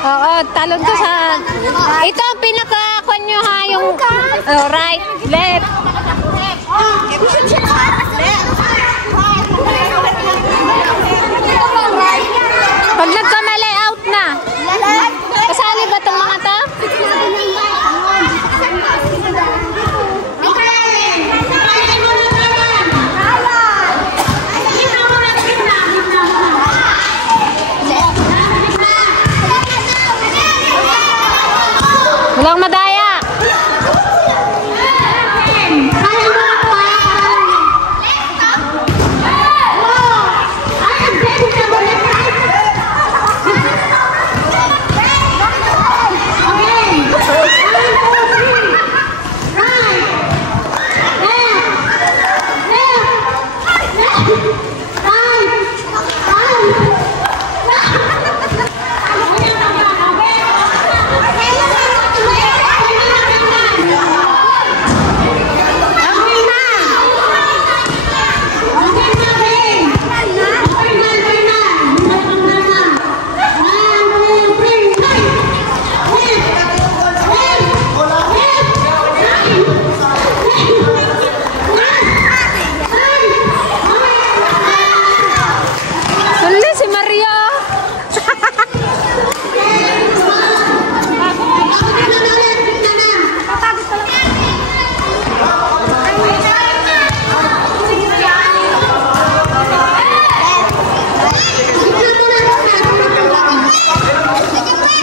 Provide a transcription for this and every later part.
Oo, talon ko sa... Ito, pinaka-kwan nyo ha, yung... right, left. Pag nagkamali, out na. Kasali ba itong mga to? Walang madaya.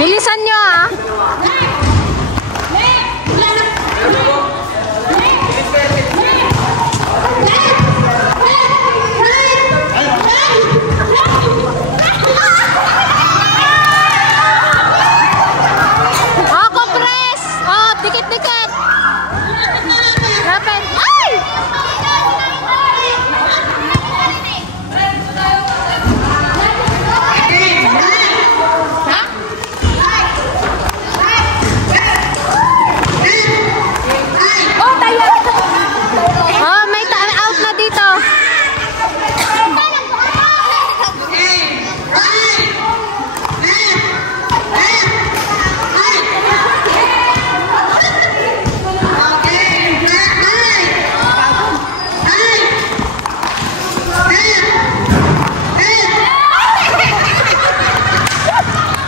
Bilisan nyo ah. Oh, compress. Oh, dikit-dikit. Rapid. Ay!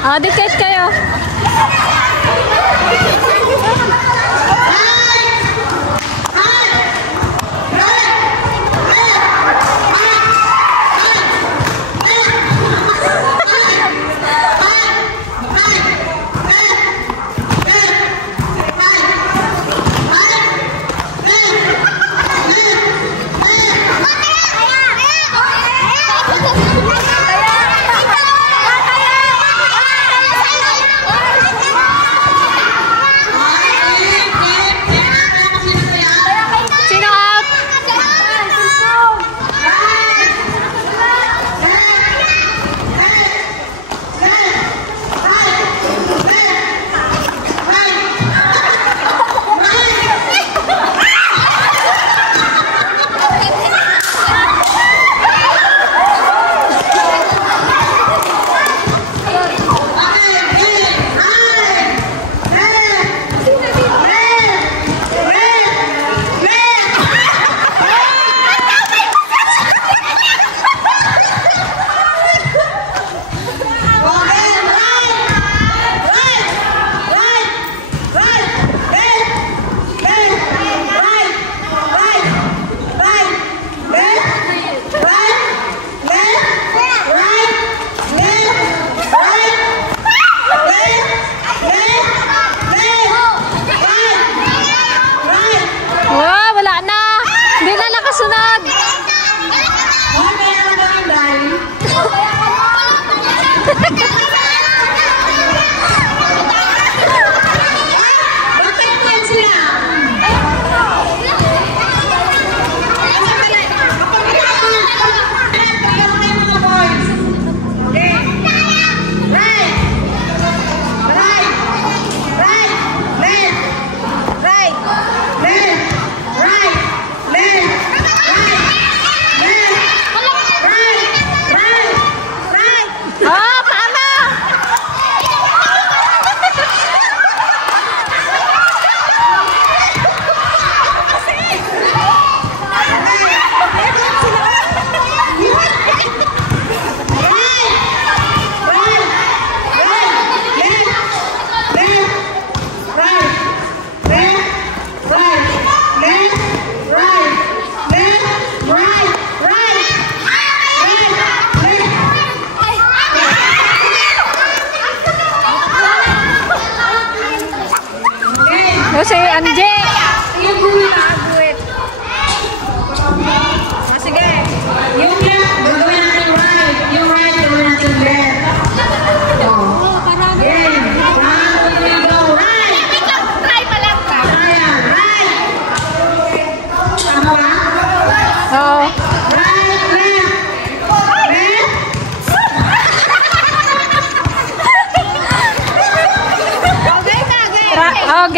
Oh, dikit kayo.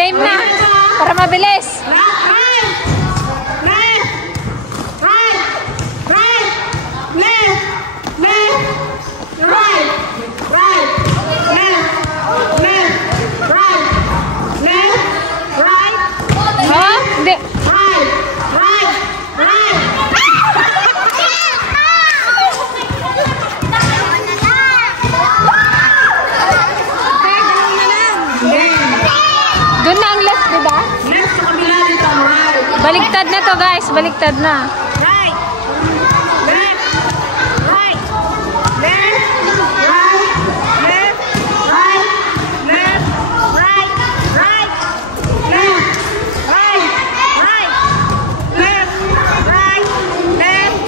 Game na. Para mabilis. Doon na ang left, diba? Left sa kabila dito, right. Baligtad na to, guys. Baligtad na. Right. Left. Right. Left. Right. Left. Right. Left. Right. Right. Left. Right. Right. Left. Right. Left.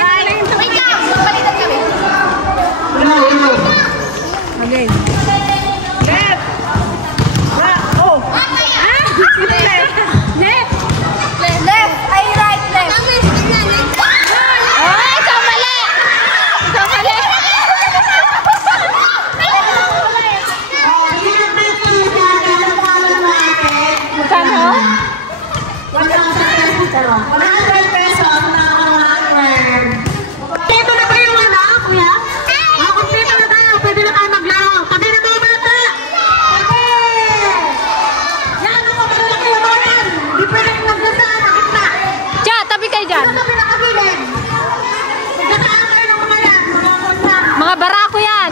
Right. Wait lang. Magbaliktad kami. Okay. Left. Oh. Left, ay right, left. Ay, ikaw mali! Ikaw mali! Magkano? 100 pesos na 100. Dito na kayo wala, kuya? Kompleto na tayo. Pwede na tayo maglaro. Tabi na tayo bata. Yan, ako pala kayo bayan. Di pwede yung nagdasaan. Nakit na. Tiya, tabi kayo dyan. Ano tabi na kabilin? Nagdasaan kayo ng mga yan. Mga barako yan.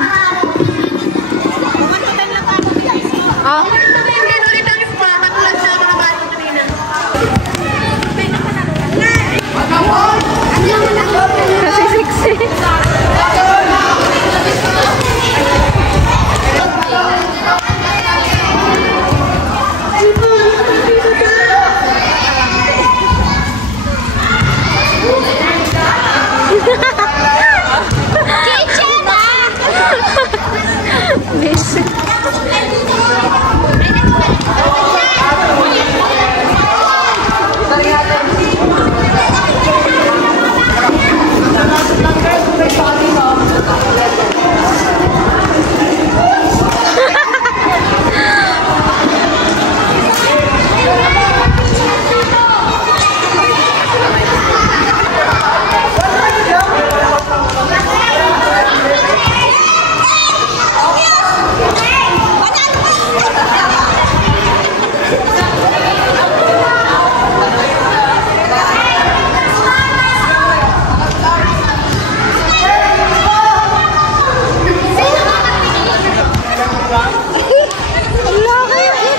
Mamatutan lang ako, guys. Oh. Ulit na tayo. Ulit ang ispa. Katulad sa mga bata kanina. Kasi sexy.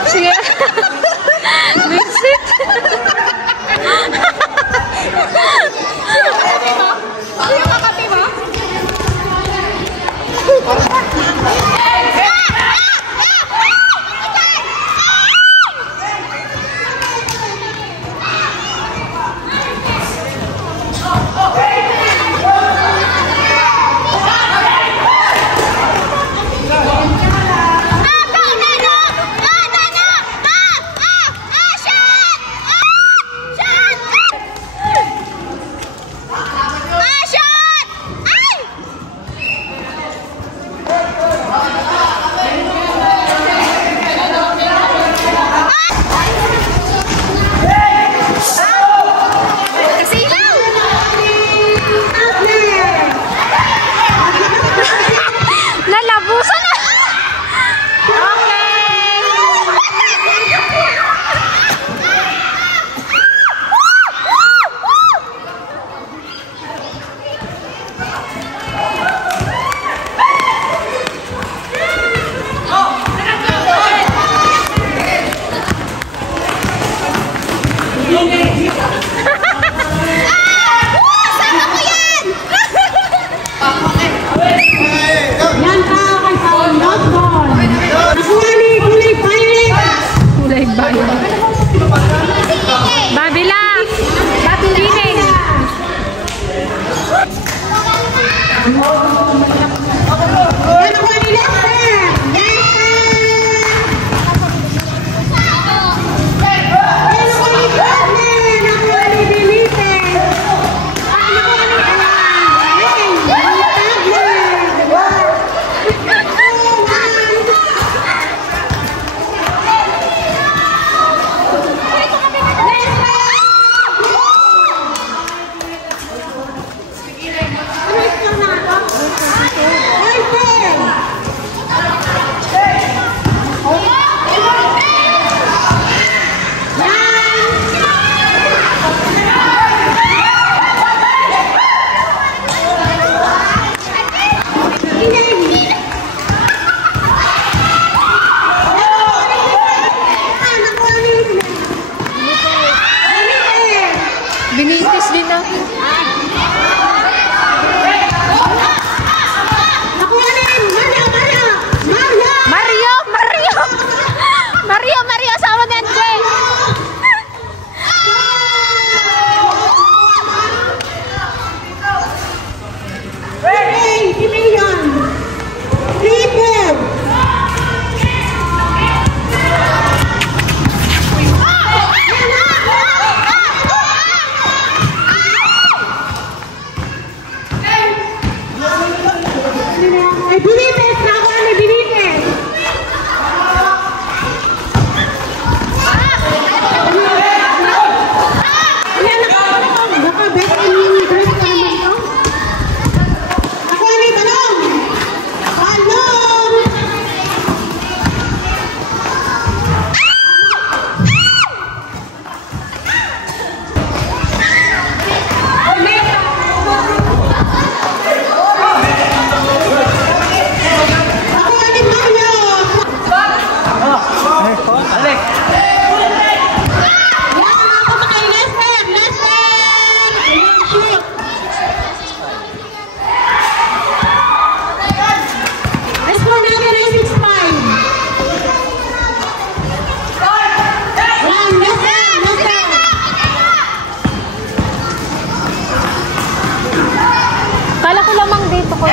Sige. Visit. Nalabusan na. Yan pa kay Paul London. Nakuha kulay violet. Kulay bayo. Babila. Babiling. Yan nakuha ni Lester. Yan nakuha ni Bradley. Nakuha ni Benitez. Nakuha ni Bradley. May Benitez! Nakakuha ni Benitez! Kala ko lamang dito ko.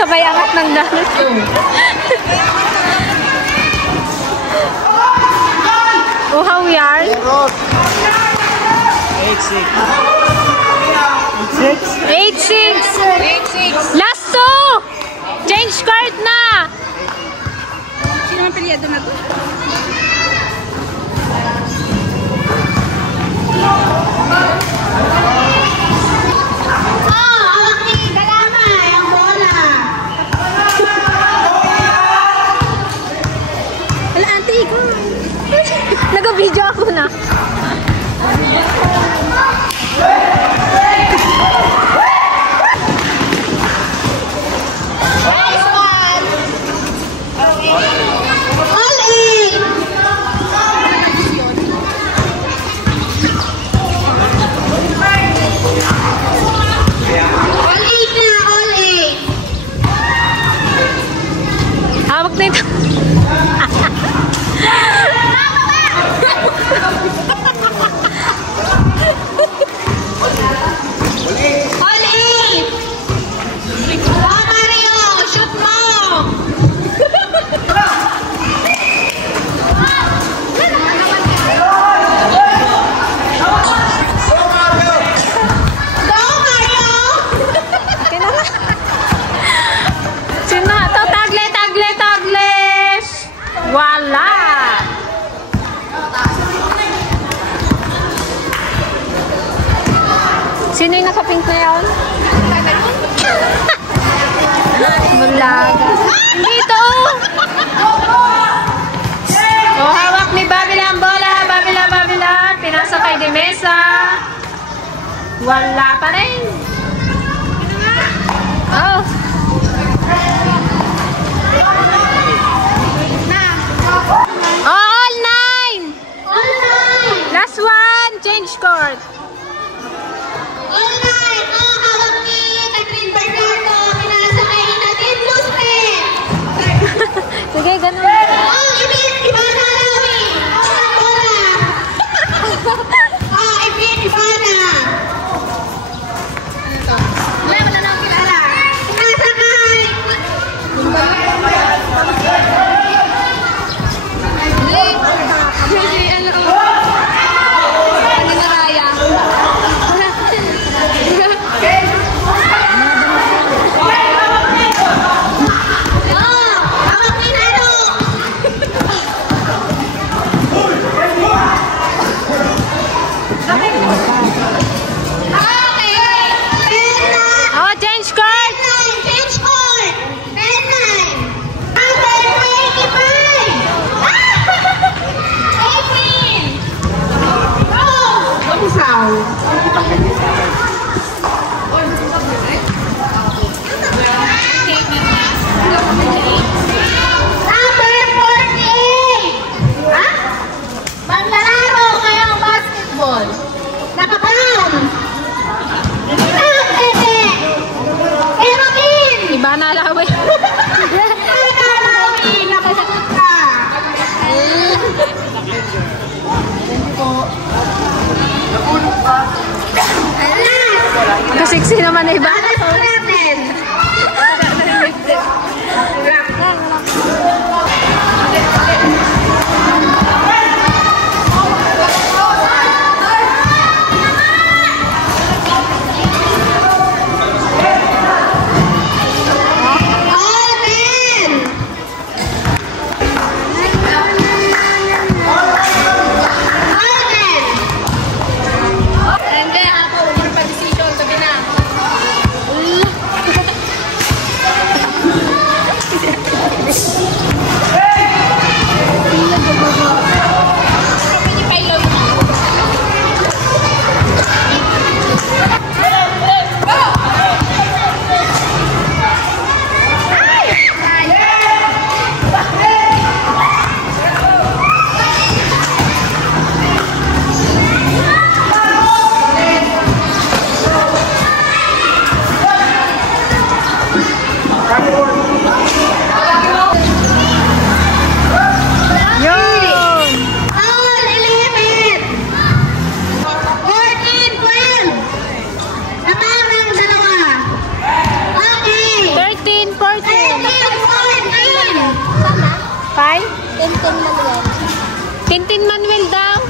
Sabay angat ng danos. Oh, how we are? 8-6. 8-6. Last two! Change card na! Sino ang pelyado na to? Nag-video ako na. Nice one! All in! All in na, all in! Hawak na ito. All in! Mario, shoot mo! Go, Mario! Sino? Ito, tagle. Wala! Sino yung naka-pink na yun? Mulaga. Dito! Oh, hawak ni Babila ang bola. Babila. Pinasa kay Demesa. Wala pa rin. Oh. All nine! All nine! Last one! Change court. All nine! Hawak ni Catherine Bernardo. Pinasa kay Nadine Lustre. Sige, ganun. Ibana namin! Ang bola! Ibana! Wala na lang kilala. Sinasakay! Ano na raya? Sexy naman na iba. Alas po natin. Tintin Manuel daw.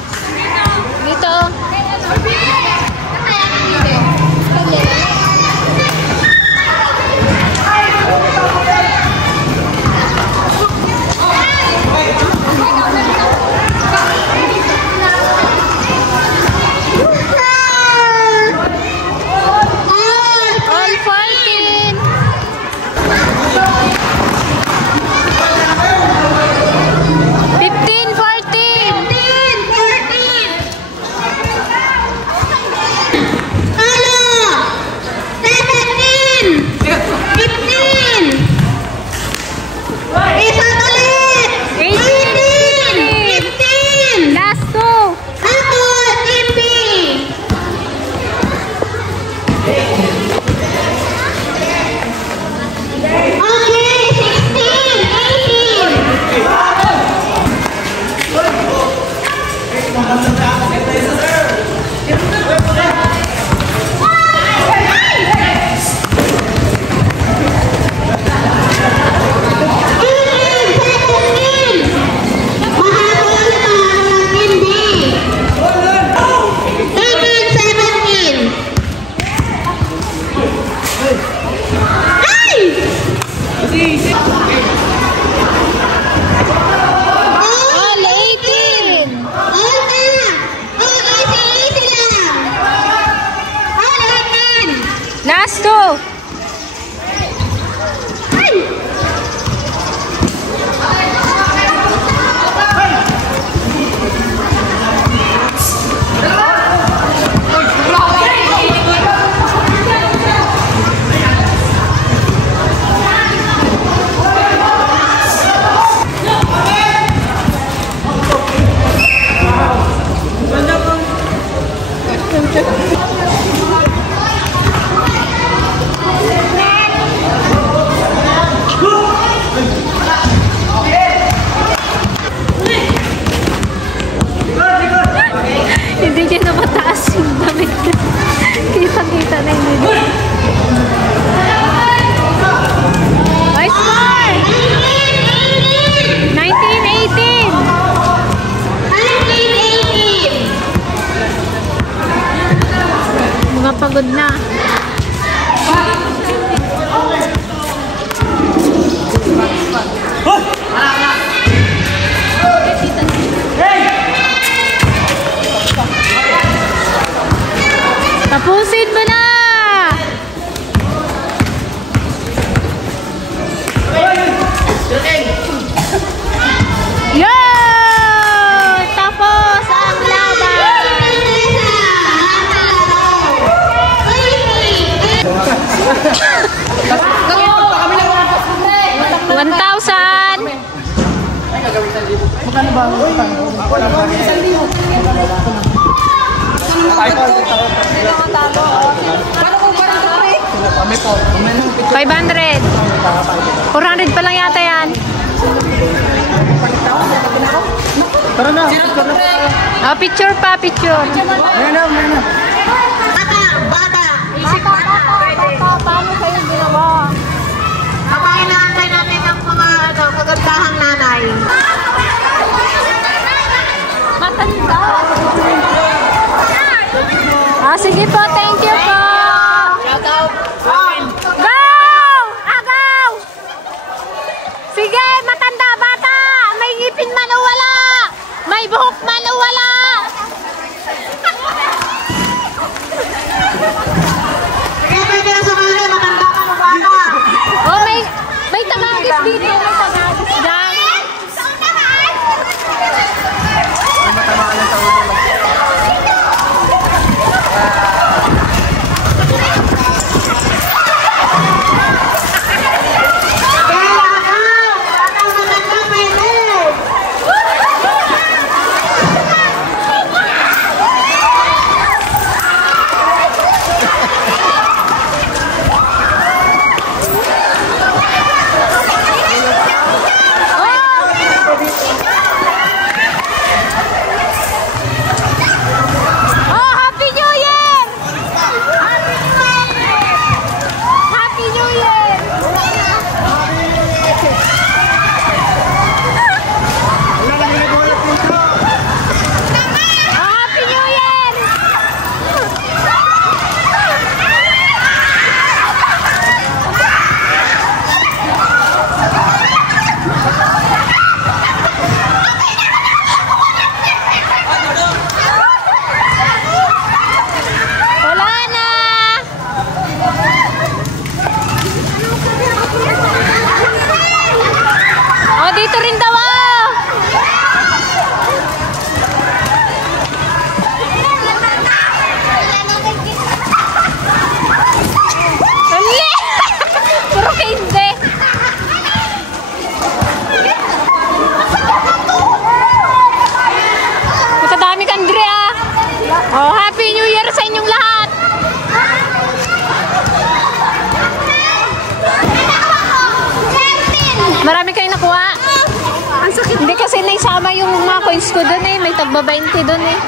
Dito. All 14. Last two. Hindi niya na mataas yung damit. Kita-kita na yun. Ay, score! 19-18! 19-18! Mga pagod na. Tapusin mo na! Yo! Tapos ang laban! 1,000! Magkano ba? $500. 400 pa lang yata yan. Tara na. Oh, picture pa, picture. Ayan na, ayan na. Bata! Bata! Kapag inaantay natin ang mga kagandahang nanay. Matanda. Sige po, thank you po. Go! Agaw! Sige, matanda bata. May ngipin man o wala. May buhok man o wala. Sige, pwede na sumali. Matanda ka mo bata. Oh, may tagagis dito. May tagagis dyan. Dito rin daw Ali! Puro ka hindi. Nakadami ka, Andrea. Oh, Happy New Year sa inyong lahat. Marami kayo nakuha. Ang sakit. Hindi kasi naisama yung mga coins ko doon eh. May tagba 20 doon eh.